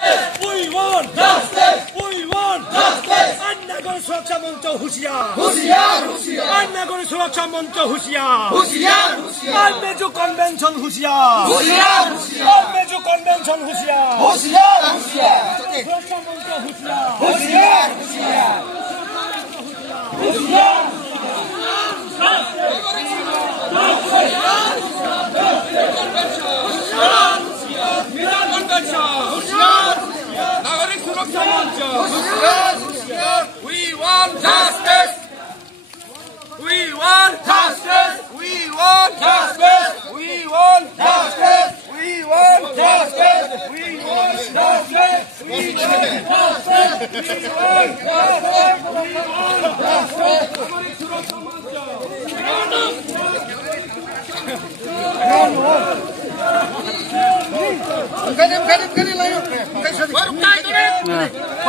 We want justice. We want justice. अन्नागौर सुरक्षा मंच होशियार होशियार होशियार अन्नागौर सुरक्षा मंच होशियार होशियार होशियार अन्मेजो कन्वेंशन होशियार होशियार होशियार अन्मेजो कन्वेंशन होशियार होशियार होशियार सुरक्षा मंच होशियार होशियार होशियार होशियार नागरिक सुरक्षा मंच We want justice. We want justice. We want justice. We want justice. We want justice. We want justice. We want justice. We want justice. We want justice.